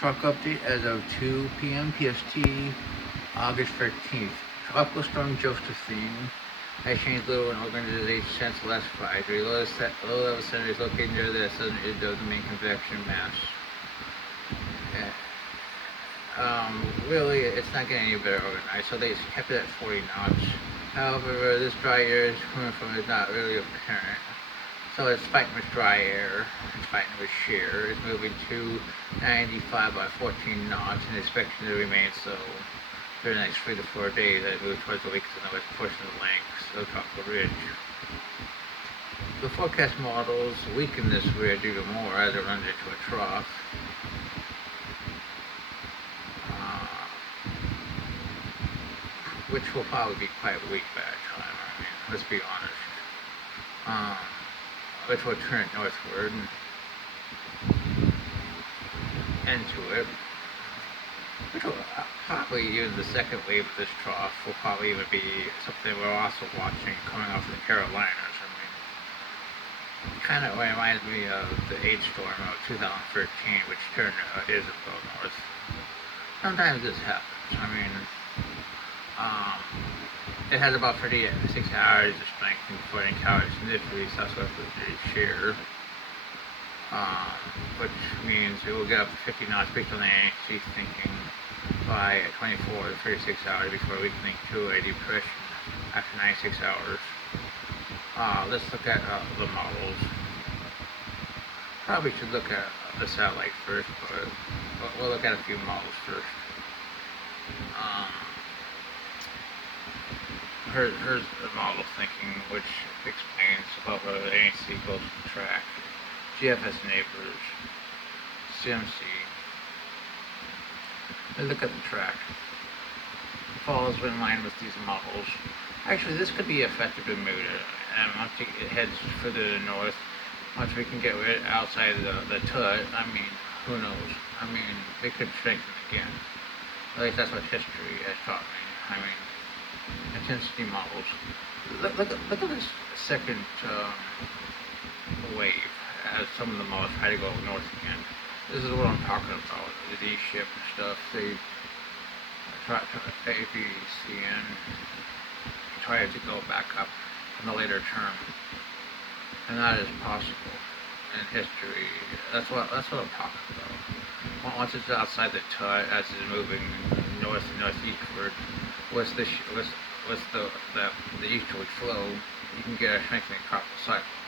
Truck update as of 2 p.m. PST, August 13th. Tropical Storm Josephine has changed little in organization since last Friday. Low-level center is located near the southern edge of the main convection mass. Really, it's not getting any better overnight, so they kept it at 40 knots. However, this dry air is coming from is not really apparent. So it's fighting with dry air, it's fighting with shear, it's moving to 95 by 14 knots and expected to remain so for the next 3 to 4 days as it moves towards the weakest and west portion of the length of the tropical ridge. The forecast models weaken this ridge even more as it runs into a trough. Which will probably be quite weak by that time, I mean, let's be honest. Which will turn it northward into it, which will probably even the second wave of this trough will probably even be something we're also watching coming off the Carolinas. I mean, kind of reminds me of the 8 storm of 2013, which turned Isabel north. Sometimes this happens. I mean, it has about 36 hours of strength before it encounters significantly southwesterly shear, which means it will get up to 50 knots based on the ANC thinking by 24 to 36 hours before weakening to a depression after 96 hours. Let's look at the models. Probably should look at the satellite first, but we'll look at a few models first. Here's the model thinking, which explains about whether the ANC goes to track, GFS neighbors, CMC. Let's look at the track. It follows in line with these models. Actually, this could be effective in Bermuda, and once it heads further to the north, once we can get rid outside the TUT, I mean, who knows? I mean, it could strengthen again. At least that's what history has taught me. I mean, intensity models. Look at this second wave as some of the models try to go north again. This is what I'm talking about. The D-ship and stuff. They ABCN try to go back up in the later term, and that is possible in history. That's what I'm talking about. Once it's outside the TUT, as it's moving north and northeastward, with the easterly flow, you can get a strengthening tropical cycle.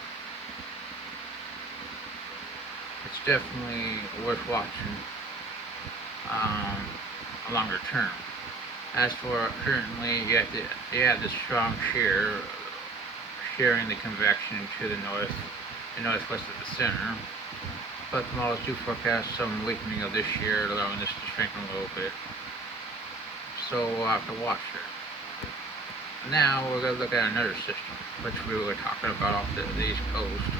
It's definitely worth watching longer term. As for currently, you have this strong shear shearing the convection to the north and northwest of the center, but the models do forecast some weakening of this shear, allowing this to strengthen a little bit. So we'll have to watch it. Now we're going to look at another system, which we were talking about off the East Coast.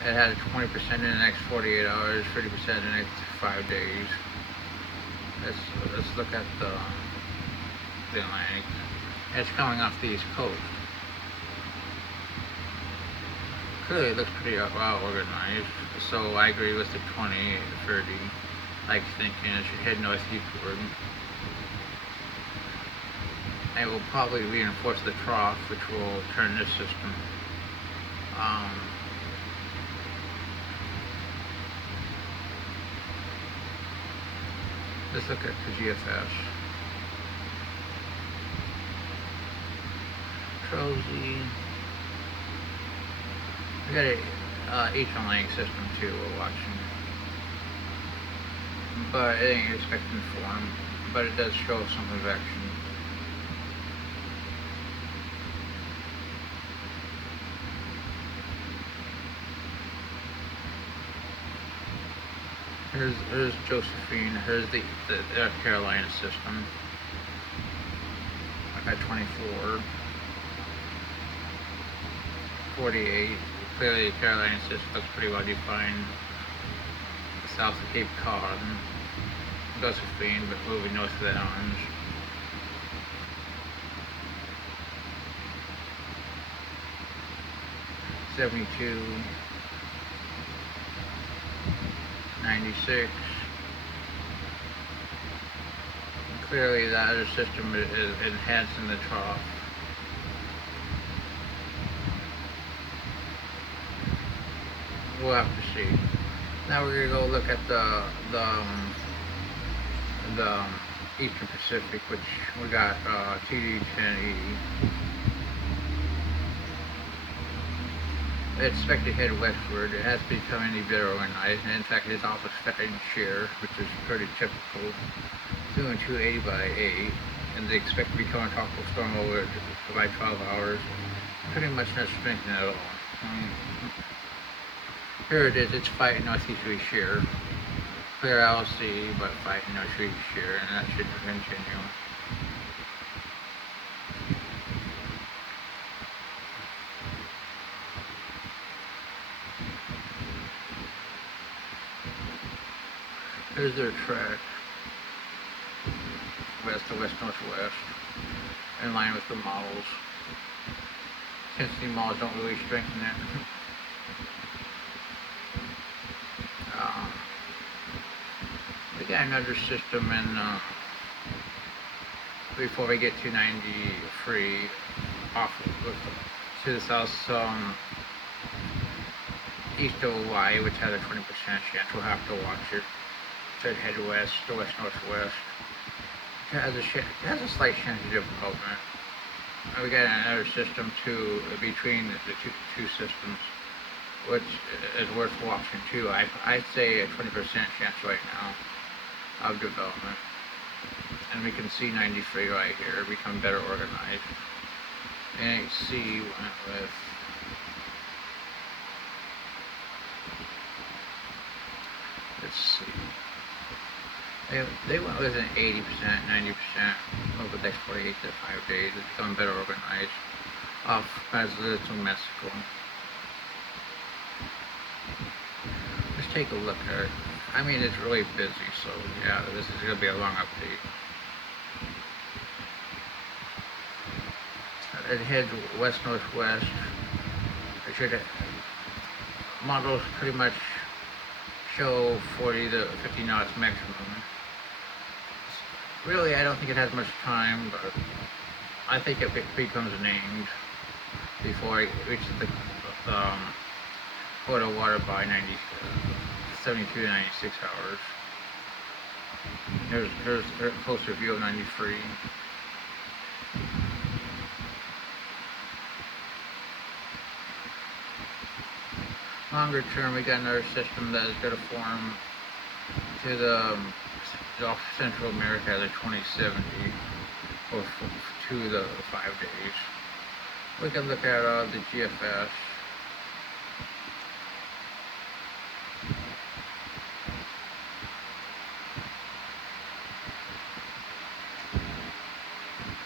It has 20% in the next 48 hours, 30% in the next 5 days. Let's look at the Atlantic. It's coming off the East Coast. Clearly it looks pretty well organized, so I agree with the 20, 30, like thinking it should head northeastward. It will probably reinforce the trough, which will turn this system. Let's look at the GFS. Trozy. We got a Eastern Laying system too we're watching. But it ain't expecting form, but it does show some convection. Here's Josephine. Here's the Carolina system. I got 24, 48. Clearly, the Carolina system looks pretty well defined. South of Cape Cod, Josephine, but moving north of the Islands. 72, 96, clearly the other system is enhancing the trough. We'll have to see. Now we're gonna go look at the Eastern Pacific, which we got TD10E. It's expected to head westward. It has become any better organized, and in fact, it is also expecting shear, which is pretty typical. 280 by 8, and they expect to become a tropical storm over by 12 hours. Pretty much not strengthening at all. Here it is. It's fighting northeasterly shear. Clear LC, but fighting northeasterly shear, and that should continue. Here's their track. West to west-northwest, in line with the models. Intensity models don't really strengthen it. We got another system in, before we get to 93, off to the south, east of Hawaii, which has a 20% chance. We'll have to watch it. Should head west to west-northwest. It has a slight chance of development. We got another system too between the two systems, which is worth watching too. I'd say a 20% chance right now of development. And we can see 93 right here become better organized. NHC went with let's see. They went with an 80%, 90% over the next 48 to 5 days. It's become better organized off Brazil to Mexico. Let's take a look at it. I mean, it's really busy, so yeah, this is going to be a long update. It heads west-northwest. It should models pretty much show 40 to 50 knots maximum. Really, I don't think it has much time, but I think it becomes named before it reaches the quota water by 72 to 96 hours. Here's a closer view of 93. Longer term, we got another system that is going to form to the off Central America at 2070 or to the 5 days. We can look at the GFS.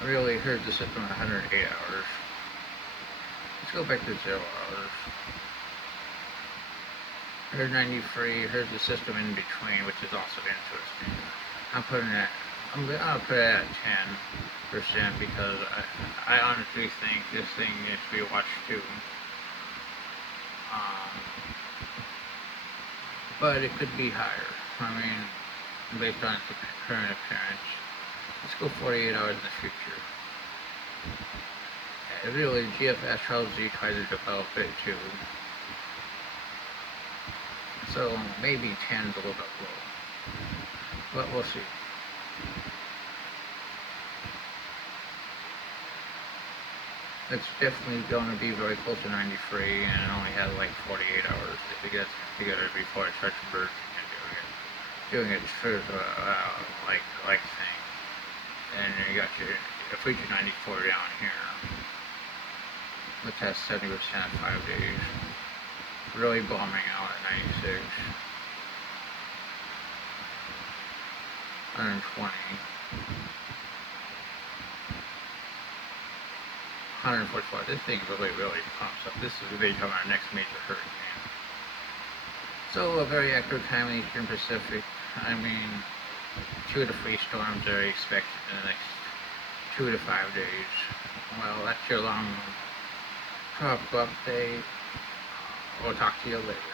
Really, here's the system at 108 hours. Let's go back to 0 hours. Here's 93, here's the system in between, which is also interesting. I'm gonna put it at 10% because I honestly think this thing needs to be watched too. But it could be higher. I mean, based on its current appearance. Let's go 48 hours in the future. Really, GFS Charles Z tries to develop it too. So maybe 10 is a little bit low. But we'll see. It's definitely going to be very close to 93, and it only has like 48 hours to get together before it starts merging and doing its first like thing. And you got your Fuji 94 down here, which has 70% 5 days. Really bombing out at 96. 120. 144. This thing really pumps up. This is becoming our next major hurricane. So a very active time in the Eastern Pacific. I mean, 2 to 3 storms are expected in the next 2 to 5 days. Well, that's your long tropical update. We'll talk to you later.